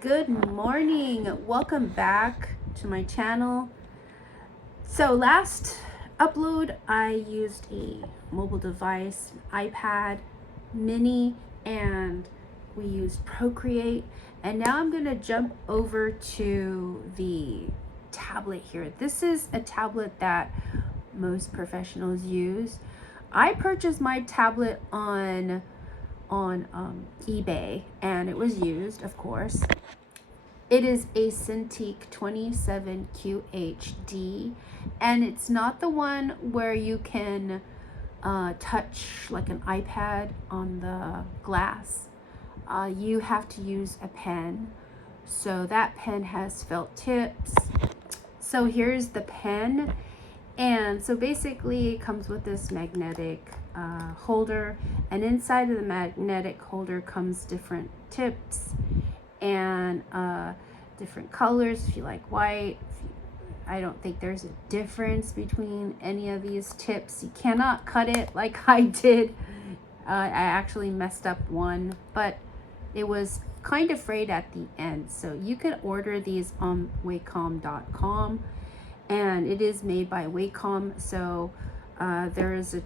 Good morning. Welcome back to my channel. So last upload I used a mobile device, an iPad mini, and we used Procreate, and now I'm going to jump over to the tablet here. This is a tablet that most professionals use. I purchased my tablet on eBay, and it was used, of course. It is a Cintiq 27QHD, and it's not the one where you can touch like an iPad on the glass. You have to use a pen. So that pen has felt tips. So here's the pen. And so basically it comes with this magnetic holder, and inside of the magnetic holder comes different tips and different colors. If you like white, I don't think there's a difference between any of these tips. You cannot cut it like I did. I actually messed up one, but it was kind of frayed at the end. So you could order these on wacom.com, and it is made by Wacom. So there is a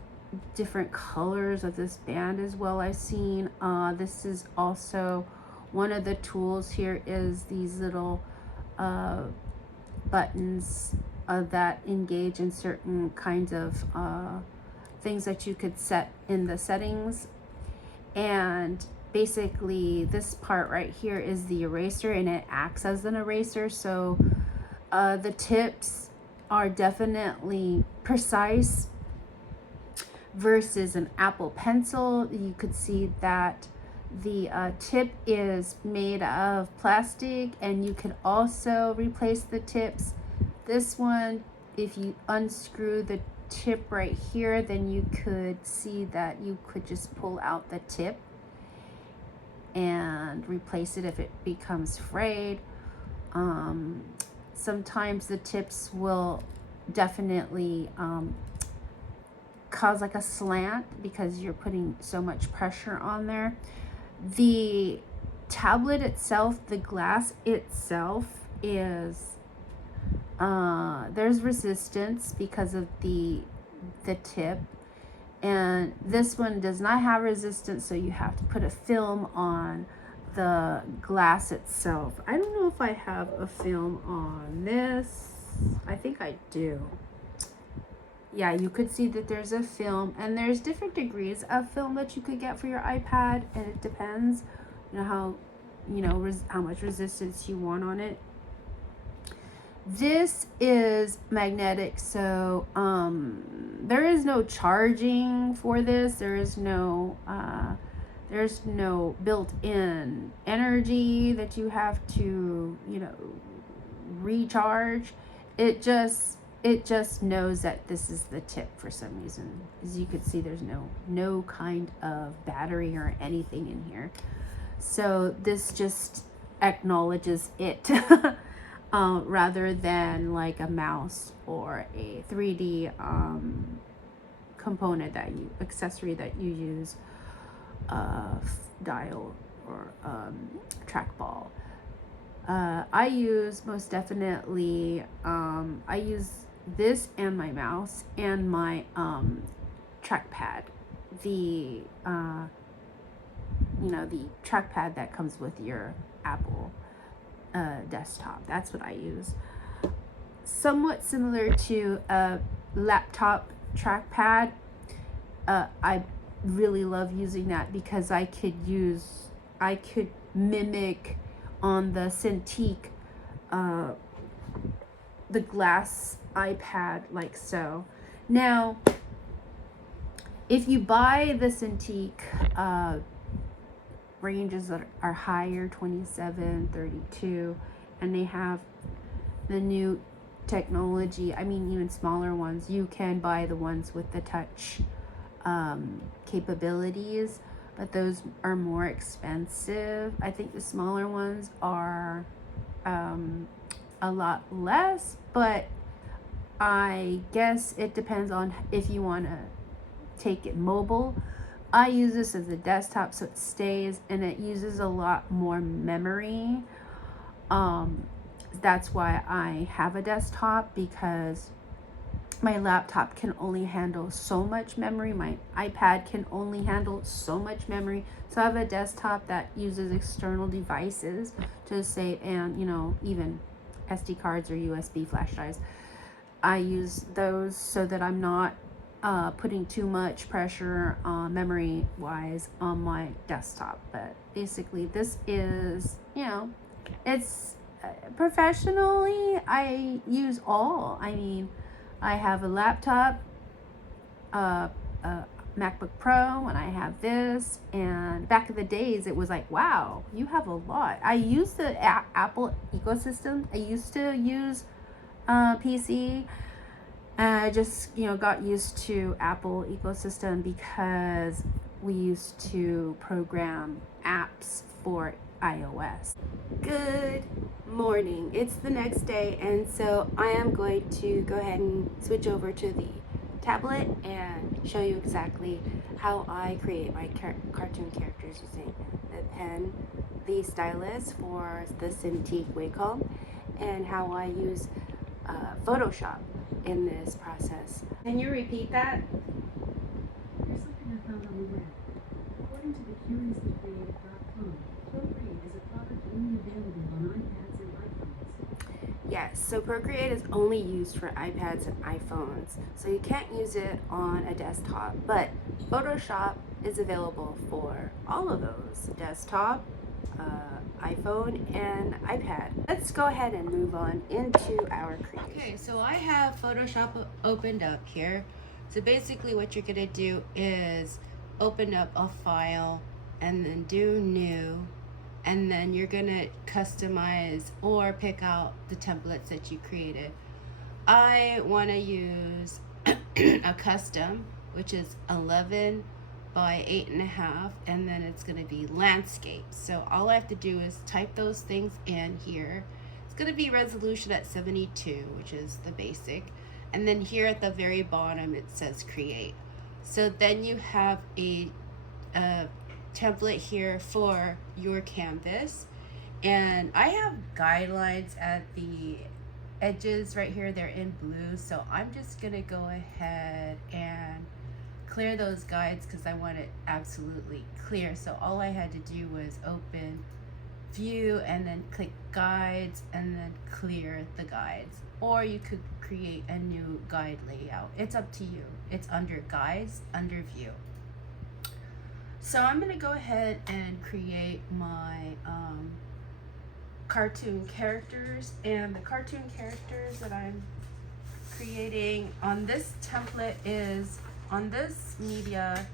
different colors of this band as well. I've seen this is also one of the tools. Here is these little buttons that engage in certain kinds of things that you could set in the settings. And basically this part right here is the eraser, and it acts as an eraser. So the tips are definitely precise versus an Apple Pencil. You could see that the tip is made of plastic, and you could also replace the tips. This one, if you unscrew the tip right here, then you could see that you could just pull out the tip and replace it if it becomes frayed. Sometimes the tips will definitely cause like a slant because you're putting so much pressure on there. The tablet itself, the glass itself is there's resistance because of the tip, and this one does not have resistance, so you have to put a film on the glass itself. I don't know if I have a film on this. I think I do. Yeah, you could see that there's a film, and there's different degrees of film that you could get for your iPad, and it depends, how much resistance you want on it. This is magnetic, so there is no charging for this. There's no built-in energy that you have to recharge. It just knows that this is the tip for some reason. As you can see, there's no kind of battery or anything in here. So this just acknowledges it rather than like a mouse or a 3D component accessory that you use, dial or trackball. I use most definitely I use this and my mouse and my trackpad, the the trackpad that comes with your Apple desktop. That's what I use. Somewhat similar to a laptop trackpad. I really love using that because I could mimic on the Cintiq the glass iPad like so. Now, if you buy the Cintiq ranges that are higher, 27, 32, and they have the new technology, I mean even smaller ones, you can buy the ones with the touch capabilities, but those are more expensive. I think the smaller ones are a lot less, but I guess it depends on if you want to take it mobile. I use this as a desktop, so it stays, and it uses a lot more memory. Um, that's why I have a desktop, because my laptop can only handle so much memory. My iPad can only handle so much memory. So I have a desktop that uses external devices to save, and even SD cards or USB flash drives. I use those so that I'm not putting too much pressure memory wise on my desktop. But basically, this is, it's professionally, I use all. I mean, I have a laptop, a MacBook Pro, and I have this. And back in the days, it was like, wow, you have a lot. I use the Apple ecosystem. I used to use PC. And I just, got used to Apple ecosystem because we used to program apps for iOS. Good morning. It's the next day, and so I am going to go ahead and switch over to the tablet and show you exactly how I create my cartoon characters using the pen, the stylus for the Cintiq Wacom, and how I use Photoshop in this process. Can you repeat that? Here's something I found on the web. According to the CuriouslyCreative.com, Procreate is a product only available on iPads and iPhones. Yes, so Procreate is only used for iPads and iPhones, so you can't use it on a desktop, but Photoshop is available for all of those: desktop, iPhone, and iPad. Let's go ahead and move on into our creation. Okay, so I have Photoshop opened up here. So basically what you're gonna do is open up a file and then do new, and then you're gonna customize or pick out the templates that you created. I wanna use a custom, which is 11 by 8.5, and then it's going to be landscape. So all I have to do is type those things in here. It's going to be resolution at 72, which is the basic, and then here at the very bottom it says create. So then you have a template here for your canvas, and I have guidelines at the edges right here. They're in blue, so I'm just gonna go ahead and clear those guides because I want it absolutely clear. So all I had to do was open view and then click guides and then clear the guides, or you could create a new guide layout. It's up to you. It's under guides, under view. So I'm gonna go ahead and create my cartoon characters, and the cartoon characters that I'm creating on this template is, on this media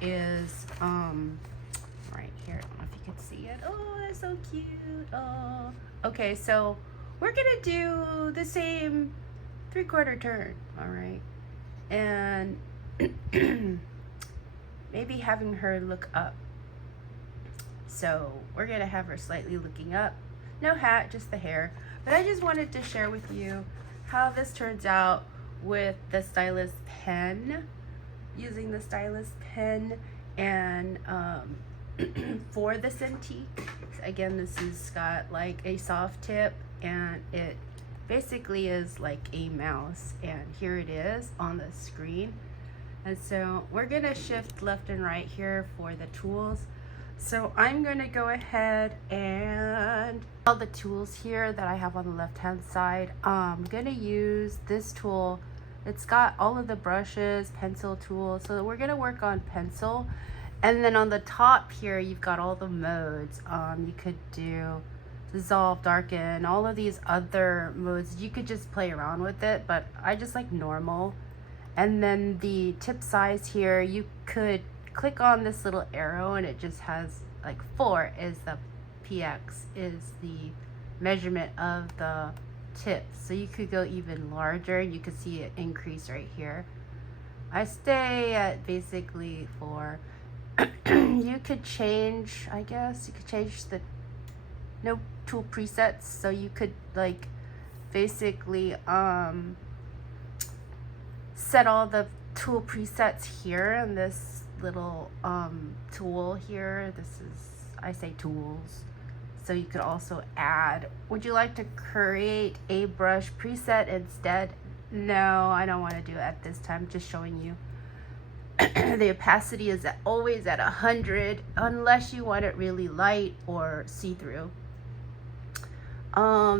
is right here. I don't know if you can see it. Oh, that's so cute. Oh, okay, so we're gonna do the same 3/4 turn. All right, and maybe having her look up. So we're gonna have her slightly looking up. No hat, just the hair. But I just wanted to share with you how this turns out with the stylus pen, using the stylus pen, and for the Cintiq. Again, this has got like a soft tip, and it basically is like a mouse, and here it is on the screen. And so we're gonna shift left and right here for the tools. So I'm gonna go ahead and all the tools here that I have on the left hand side. I'm gonna use this tool. It's got all of the brushes, pencil tools, so we're gonna work on pencil. And then on the top here, you've got all the modes. You could do dissolve, darken, all of these other modes. You could just play around with it, but I just like normal. And then the tip size here, you could click on this little arrow and it just has like 4 is the px, is the measurement of the tip. So you could go even larger. You could see it increase right here. I stay at basically 4. You could change, I guess, you could change the no tool presets. So you could like basically set all the tool presets here in this little tool here. This is, I say tools. So you could also add, would you like to create a brush preset instead? No, I don't want to do it at this time, just showing you. The opacity is always at 100 unless you want it really light or see-through.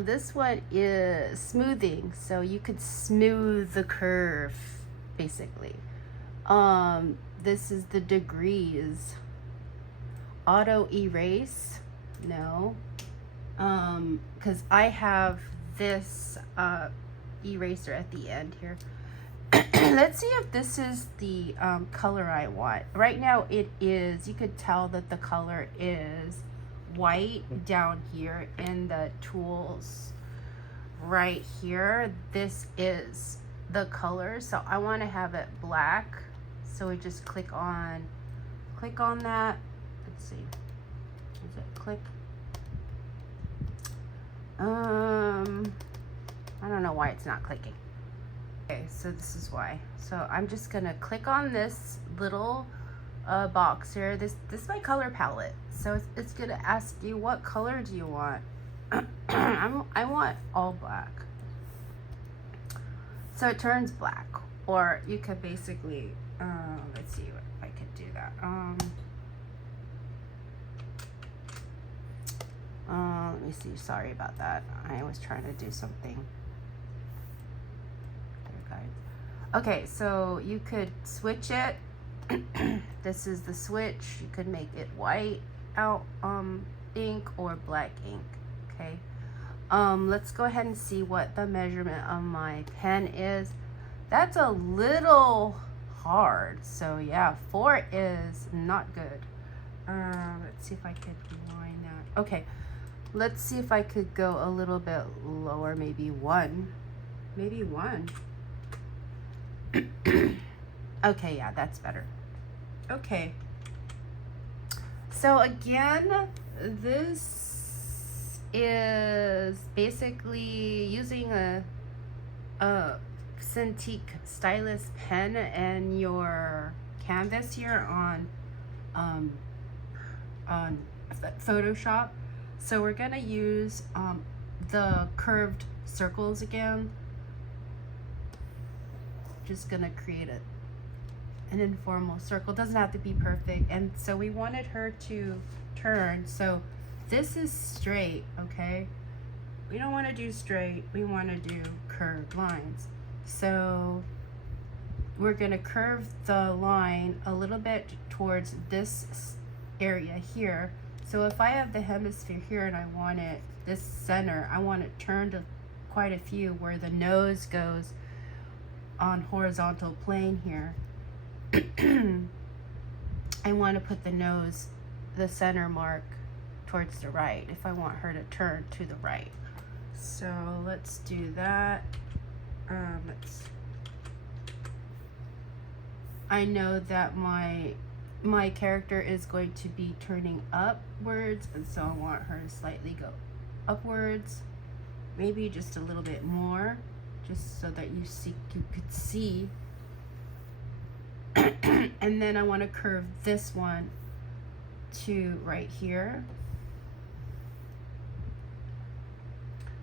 This one is smoothing, so you could smooth the curve basically. This is the degrees. Auto erase, no, because I have this eraser at the end here. Let's see if this is the color I want. Right now it is, you could tell that the color is white down here in the tools right here. This is the color, so I want to have it black. So we just click on that. Let's see, is it click? I don't know why it's not clicking. Okay, so this is why. So I'm just gonna click on this little box here. This is my color palette. So it's gonna ask you, what color do you want? I want all black. So it turns black, or you could basically, let's see if I could do that. Let me see. Sorry about that. I was trying to do something. Okay, so you could switch it. This is the switch. You could make it white out ink or black ink. Okay. Let's go ahead and see what the measurement of my pen is. That's a little hard. So yeah, 4 is not good. Let's see if I could line that. Okay. Let's see if I could go a little bit lower, maybe 1. Maybe 1. Okay, yeah, that's better. Okay. So again, this is basically using a Cintiq stylus pen and your canvas here on Photoshop. So we're gonna use the curved circles again. Just gonna create an informal circle. Doesn't have to be perfect. And so we wanted her to turn. So this is straight, okay? We don't want to do straight. We want to do curved lines. So we're gonna curve the line a little bit towards this area here. So if I have the hemisphere here and I want it, this center, I want it turned to quite a few where the nose goes on horizontal plane here. I want to put the nose, the center mark towards the right if I want her to turn to the right. So let's do that. I know that my character is going to be turning upwards, and so I want her to slightly go upwards, maybe just a little bit more, just so that you could see. And then I want to curve this one to right here.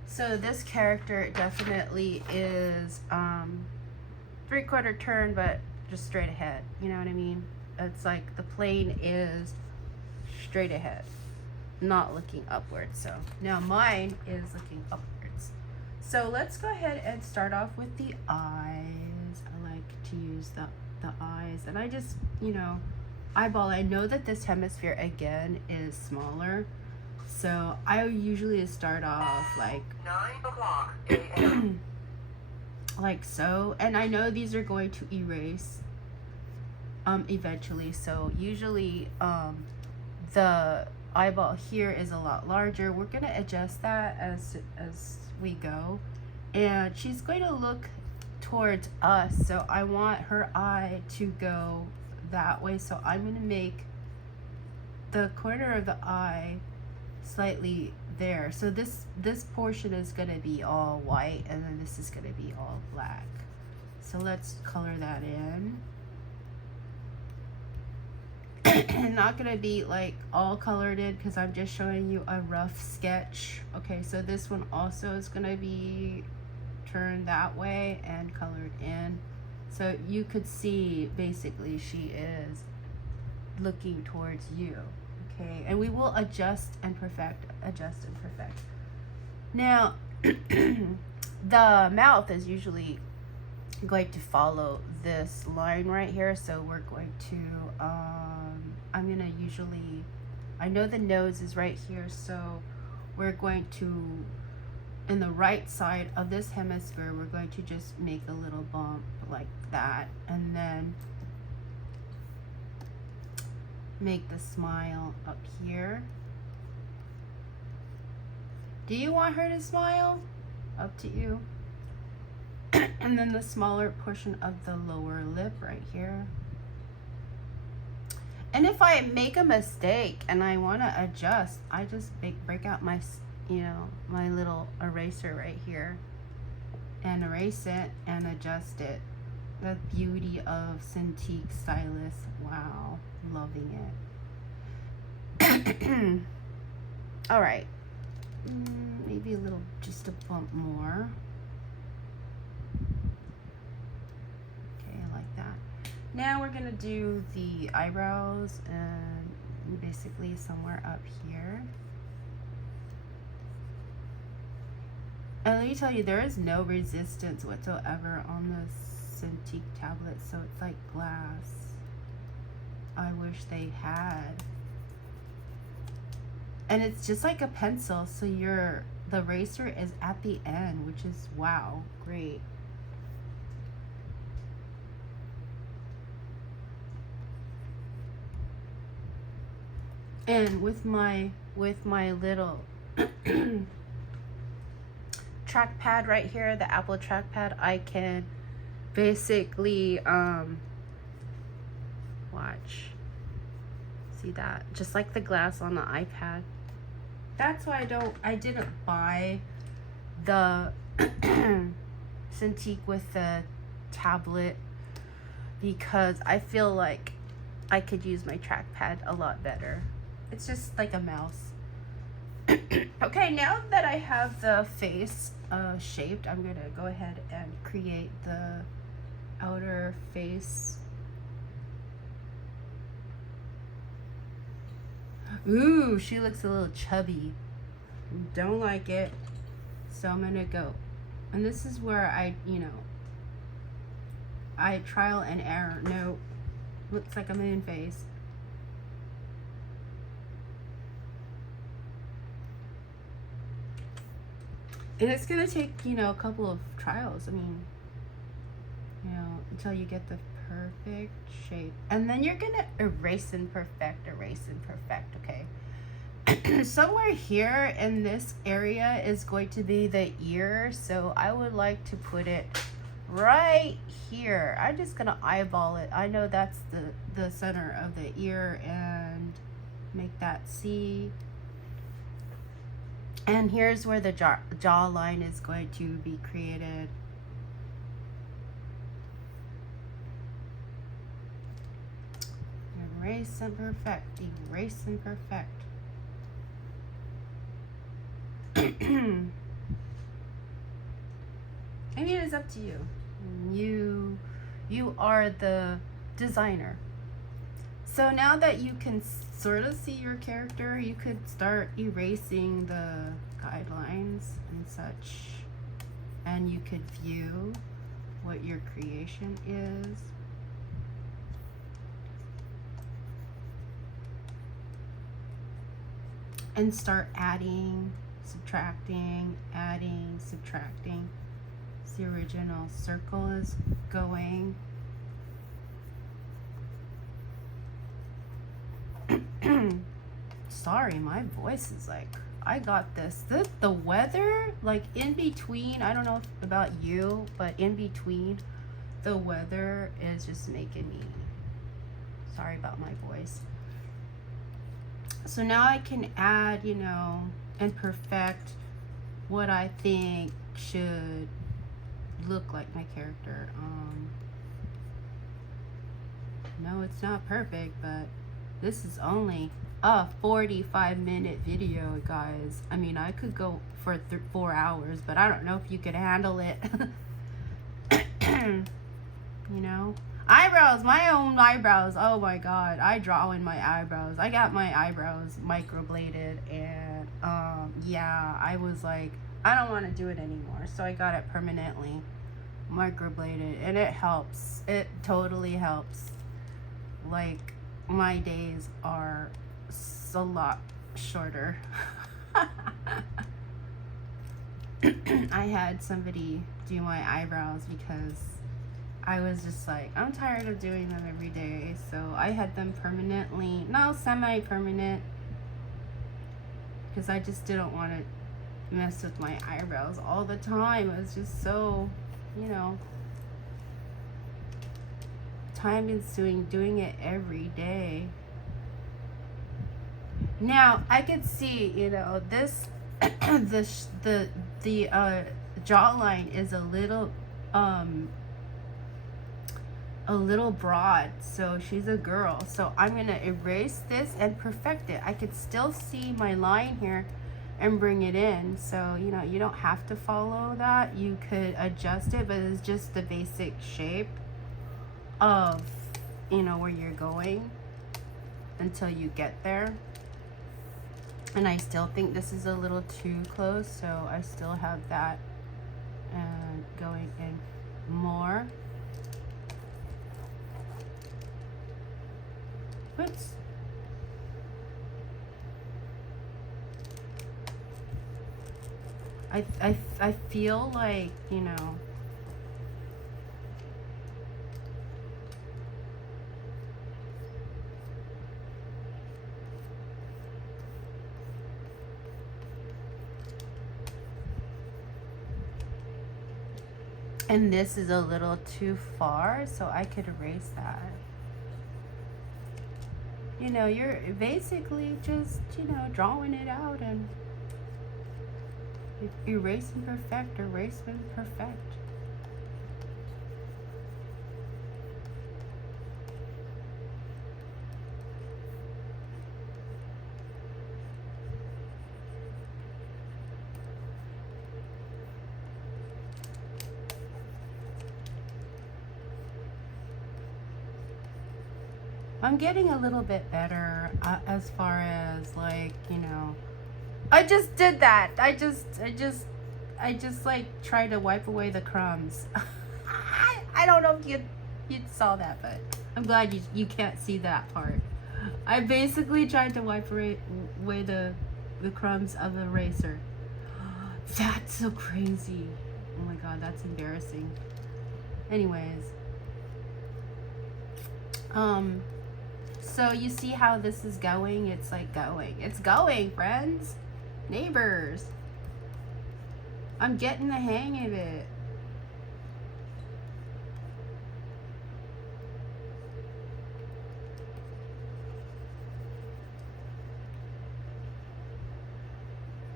So this character definitely is 3/4 turn, but just straight ahead. You know what I mean? It's like the plane is straight ahead, not looking upwards. So now mine is looking upwards. So let's go ahead and start off with the eyes. I like to use the eyes, and I just, you know, eyeball. I know that this hemisphere again is smaller, so I usually start off like 9:00 a.m. like so, and I know these are going to erase eventually, so usually the eyeball here is a lot larger. We're gonna adjust that as we go, and she's going to look towards us, so I want her eye to go that way, so I'm going to make the corner of the eye slightly there. So this portion is going to be all white, and then this is going to be all black. So let's color that in. not gonna be like all colored in because I'm just showing you a rough sketch. Okay, so this one also is gonna be turned that way and colored in. So you could see basically she is looking towards you. Okay, and we will adjust and perfect. Now, the mouth is usually going to follow this line right here, so we're going to I'm gonna usually, I know the nose is right here, so we're going to, in the right side of this hemisphere, we're going to just make a little bump like that, and then make the smile up here. Do you want her to smile? Up to you. And then the smaller portion of the lower lip right here. And if I make a mistake and I want to adjust, I just break out my, my little eraser right here and erase it and adjust it. The beauty of Cintiq stylus. Wow, loving it. All right, maybe a little, just a bump more. Now we're gonna do the eyebrows and basically somewhere up here. And let me tell you, there is no resistance whatsoever on the Cintiq tablet, so it's like glass. I wish they had. And it's just like a pencil, so the eraser is at the end, which is, wow, great. And with my little trackpad right here, the Apple trackpad, I can basically watch. See that? Just like the glass on the iPad. That's why I didn't buy the Cintiq with the tablet, because I feel like I could use my trackpad a lot better. It's just like a mouse. Okay, now that I have the face shaped, I'm gonna go ahead and create the outer face. Ooh, she looks a little chubby. Don't like it. So I'm gonna go. And this is where I trial and error. No, looks like a moon face. And it's gonna take, a couple of trials. I mean, until you get the perfect shape. And then you're gonna erase and perfect, okay? Somewhere here in this area is going to be the ear, so I would like to put it right here. I'm just gonna eyeball it. I know that's the center of the ear, and make that C. And here's where the jawline is going to be created. Erase and perfect, erase and perfect. I mean, it's up to you. You are the designer. So now that you can sort of see your character, you could start erasing the guidelines and such, and you could view what your creation is. And start adding, subtracting, adding, subtracting. The original circle is going. Sorry, my voice is like, I got this. The weather, like in between, I don't know about you, but in between, the weather is just making me, sorry about my voice. So now I can add, and perfect what I think should look like my character. No, it's not perfect, but This is only a 45-minute video, guys. I mean, I could go for 4 hours, but I don't know if you could handle it. You know? Eyebrows, my own eyebrows. Oh my god, I draw in my eyebrows. I got my eyebrows microbladed, and yeah, I was like, I don't want to do it anymore, so I got it permanently microbladed, and it helps. It totally helps. Like, my days are a lot shorter. I had somebody do my eyebrows because I was just like, I'm tired of doing them every day. So I had them permanently, no, semi-permanent, because I just didn't want to mess with my eyebrows all the time. It was just so, you know, time consuming doing it every day. Now I could see, you know, this the jawline is a little broad, so she's a girl, so I'm gonna erase this and perfect it. I could still see my line here and bring it in, so you know, you don't have to follow that. You could adjust it, but it's just the basic shape of, you know, where you're going until you get there. And I still think this is a little too close, so I still have that and going in more. Oops. I feel like, you know, and this is a little too far, so I could erase that. You know, you're basically just, you know, drawing it out and erase and perfect, erase and perfect. I'm getting a little bit better as far as, like, you know, I just did that. I just like tried to wipe away the crumbs. I don't know if you saw that, but I'm glad you can't see that part. I basically tried to wipe away the crumbs of the eraser. That's so crazy. Oh my god, that's embarrassing. Anyways, so you see how this is going? It's like going. It's going, friends. Neighbors. I'm getting the hang of it.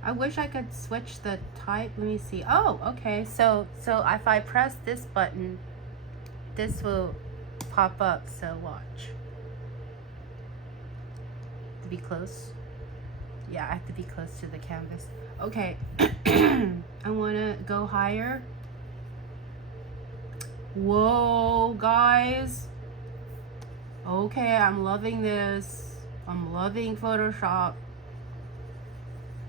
I wish I could switch the type. Let me see. Oh, okay. So if I press this button, this will pop up. So watch. To be close. Yeah, I have to be close to the canvas. Okay. I want to go higher. Whoa, guys. Okay, I'm loving this. I'm loving Photoshop.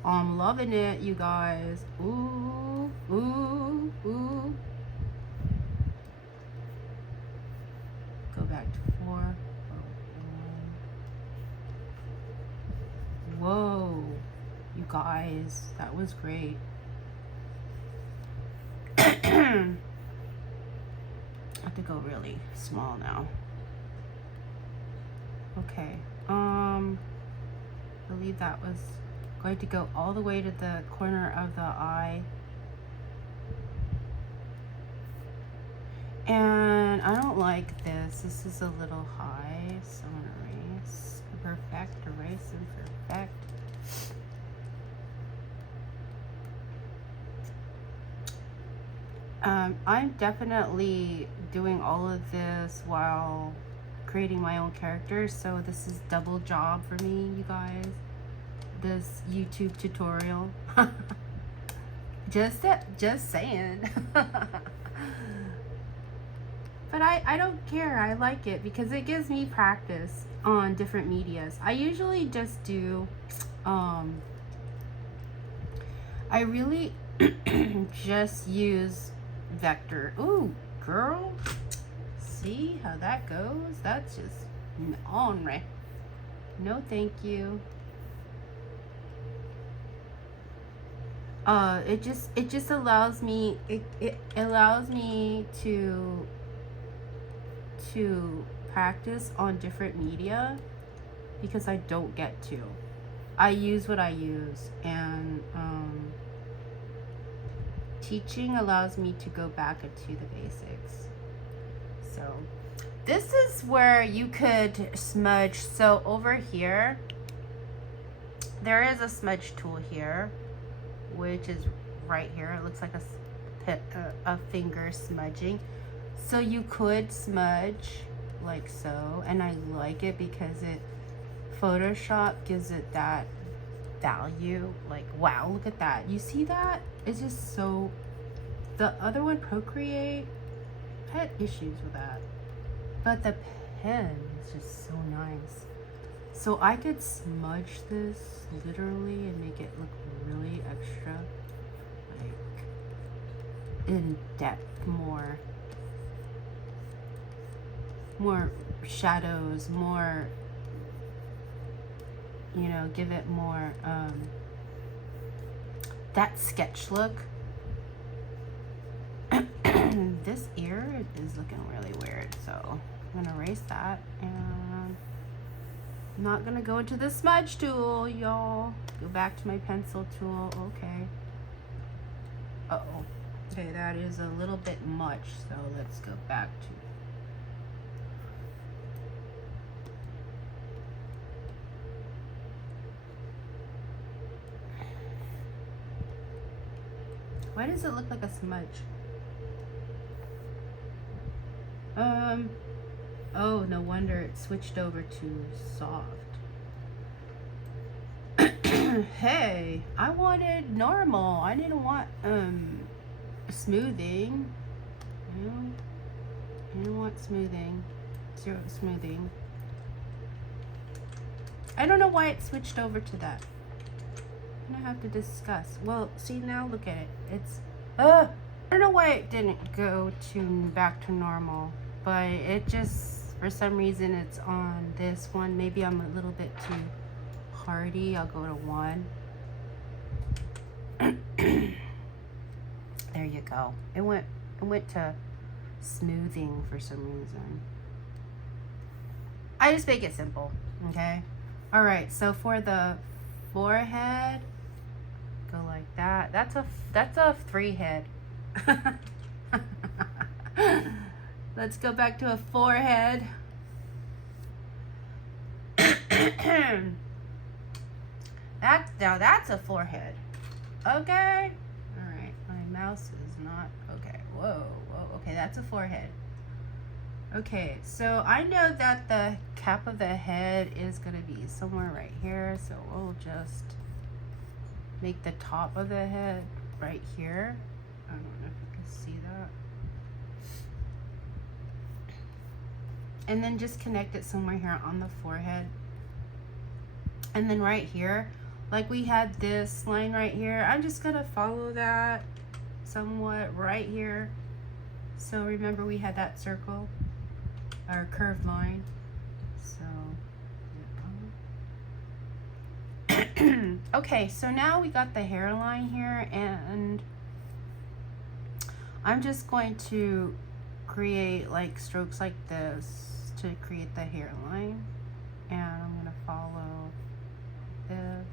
I'm loving it, you guys. Ooh, ooh, ooh. Go back to 4. Whoa, you guys, that was great. I have to go really small now. Okay, I believe that was going to go all the way to the corner of the eye. And I don't like this. This is a little high, so I'm gonna erase, perfect, erase and perfect. I'm definitely doing all of this while creating my own characters, so this is double job for me, you guys. This YouTube tutorial. just saying. But I don't care. I like it because it gives me practice on different medias. I usually just do I really just use vector. Ooh, girl. See how that goes? That's just on right. No, thank you. It just allows me it allows me to practice on different media because I don't get to. I use what I use, and teaching allows me to go back into the basics. So this is where you could smudge. So over here there is a smudge tool here, which is right here. It looks like a finger smudging. So you could smudge like so, and I like it because Photoshop gives it that value. Like, wow, look at that. You see that? It's just so. The other one, Procreate, I had issues with that, but the pen is just so nice. So I could smudge this literally and make it look really extra, like in depth, more shadows, more, you know, give it more that sketch look. This ear is looking really weird, so I'm gonna erase that, and I'm not gonna go into the smudge tool, y'all. Go back to my pencil tool. Okay. Uh-oh. Okay, that is a little bit much, so let's go back to. Why does it look like a smudge? Oh, no wonder it switched over to soft. Hey, I wanted normal. I didn't want smoothing. No, I didn't want smoothing. Zero smoothing. I don't know why it switched over to that. I'm gonna have to discuss. Well, see, now look at it. It's I don't know why it didn't go to back to normal, but it just, for some reason, it's on this one. Maybe I'm a little bit too hardy. I'll go to 1. There you go. It went to smoothing for some reason. I just make it simple, okay? All right, so for the forehead, go like that. That's a 3 head. Let's go back to a forehead. Now that's a forehead. Okay. All right. My mouse is not okay. Whoa. Okay, that's a forehead. Okay, so I know that the cap of the head is gonna be somewhere right here, so we'll just make the top of the head right here. I don't know if you can see that. And then just connect it somewhere here on the forehead. And then right here, like we had this line right here, I'm just gonna follow that somewhat right here. So remember we had that circle, our curved line. So, okay, so now we got the hairline here, and I'm just going to create like strokes like this to create the hairline, and I'm gonna follow this.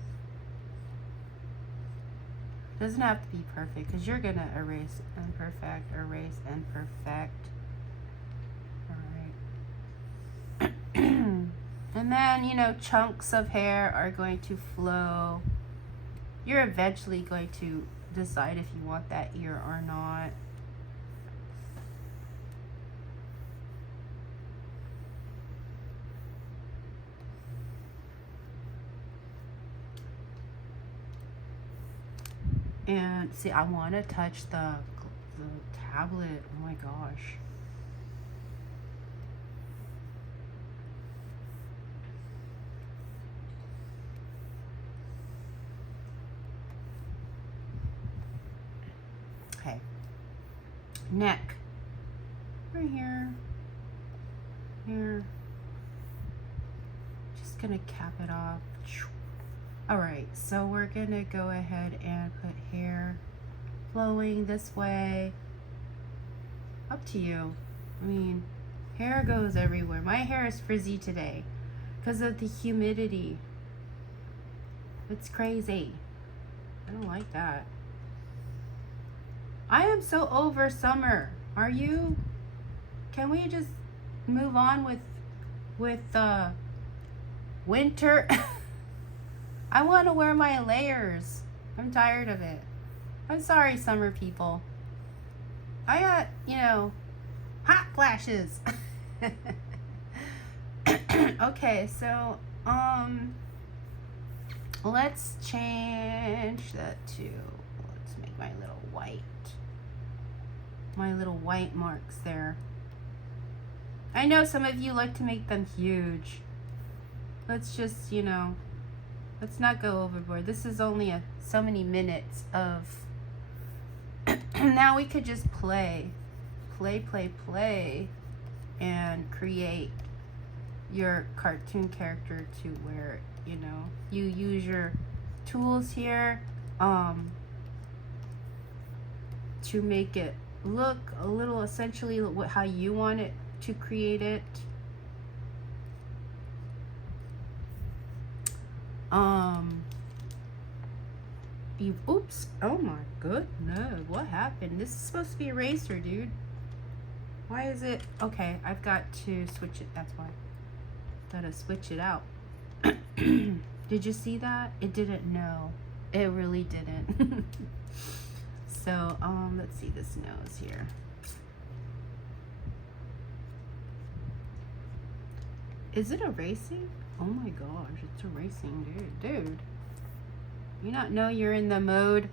Doesn't have to be perfect because you're gonna erase imperfect, erase imperfect. All right. And then, you know, chunks of hair are going to flow. You're eventually going to decide if you want that ear or not. And see, I want to touch the tablet. Oh my gosh. Okay. Neck. Right here. Here. Just gonna cap it off. Alright, so we're gonna go ahead and put hair flowing this way. Up to you. I mean, hair goes everywhere. My hair is frizzy today because of the humidity. It's crazy. I don't like that. I am so over summer. Are you? Can we just move on with winter? I want to wear my layers. I'm tired of it. I'm sorry, summer people. I got, hot flashes. Okay, so let's change that to, let's make my little white marks there. I know some of you like to make them huge. Let's just, let's not go overboard. This is only so many minutes of now we could just play and create your cartoon character to where you use your tools here to make it look a little essentially how you want it to create it. Oops, oh my goodness, what happened? This is supposed to be eraser, dude. Why is it? Okay, I've got to switch it, that's why. Gotta switch it out. Did you see that? It didn't know. It really didn't. So, let's see this nose here. Is it erasing? Oh my gosh, it's erasing, dude. You not know you're in the mode?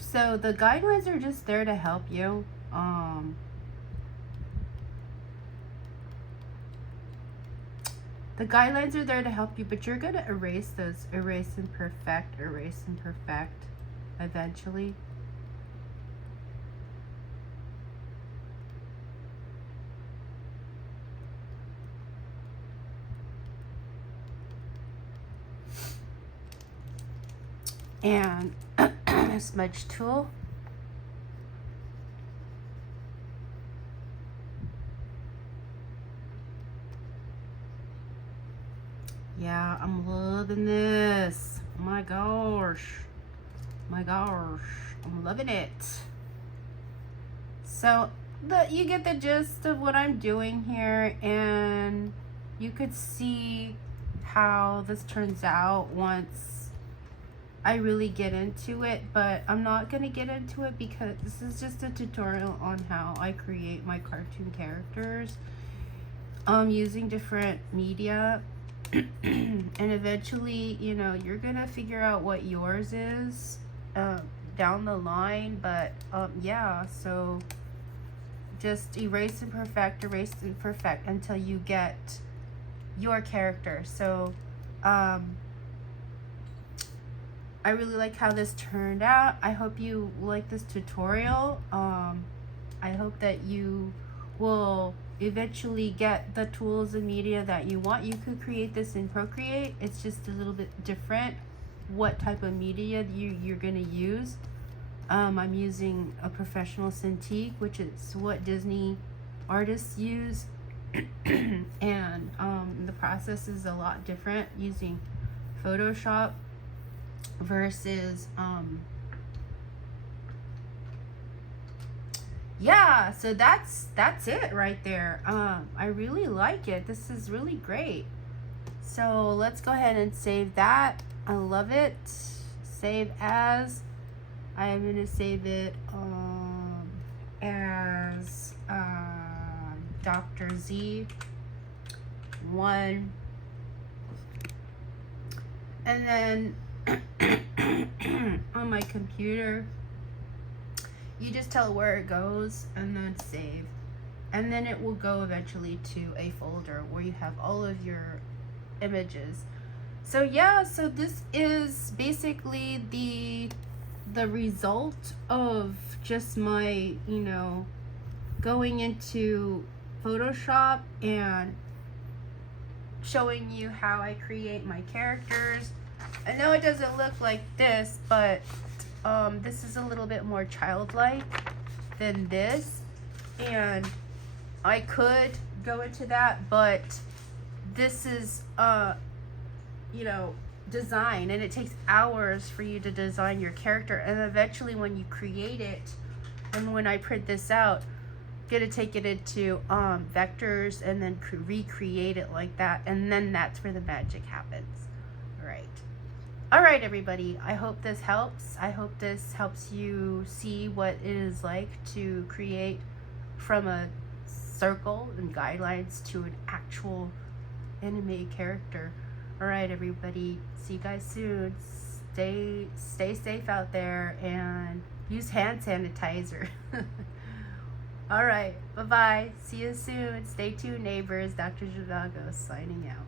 So the guidelines are just there to help you. The guidelines are there to help you, but you're gonna erase those, erase and perfect eventually. And smudge tool. Yeah, I'm loving this. Oh my gosh. I'm loving it. So you get the gist of what I'm doing here, and you could see how this turns out once I really get into it, but I'm not gonna get into it because this is just a tutorial on how I create my cartoon characters using different media. And eventually, you're gonna figure out what yours is down the line. But yeah, so just erase and perfect until you get your character. So I really like how this turned out. I hope you like this tutorial. I hope that you will eventually get the tools and media that you want. You could create this in Procreate. It's just a little bit different what type of media you're going to use. I'm using a professional Cintiq, which is what Disney artists use. And the process is a lot different using Photoshop versus yeah, so that's it right there. I really like it. This is really great. So let's go ahead and save that. I love it. save as. I am gonna save it as Dr. Z 1, and then on my computer you just tell where it goes and then save, and then it will go eventually to a folder where you have all of your images. So yeah, so this is basically the result of just my, you know, going into Photoshop and showing you how I create my characters. I know it doesn't look like this, but this is a little bit more childlike than this, and I could go into that, but this is you know, design, and it takes hours for you to design your character, and eventually when you create it, and when I print this out, I'm gonna take it into vectors and then recreate it like that, and then that's where the magic happens. All right, everybody, I hope this helps. I hope this helps you see what it is like to create from a circle and guidelines to an actual anime character. All right, everybody, see you guys soon. Stay safe out there and use hand sanitizer. All right, bye-bye. See you soon. Stay tuned, neighbors. Dr. Zhivago signing out.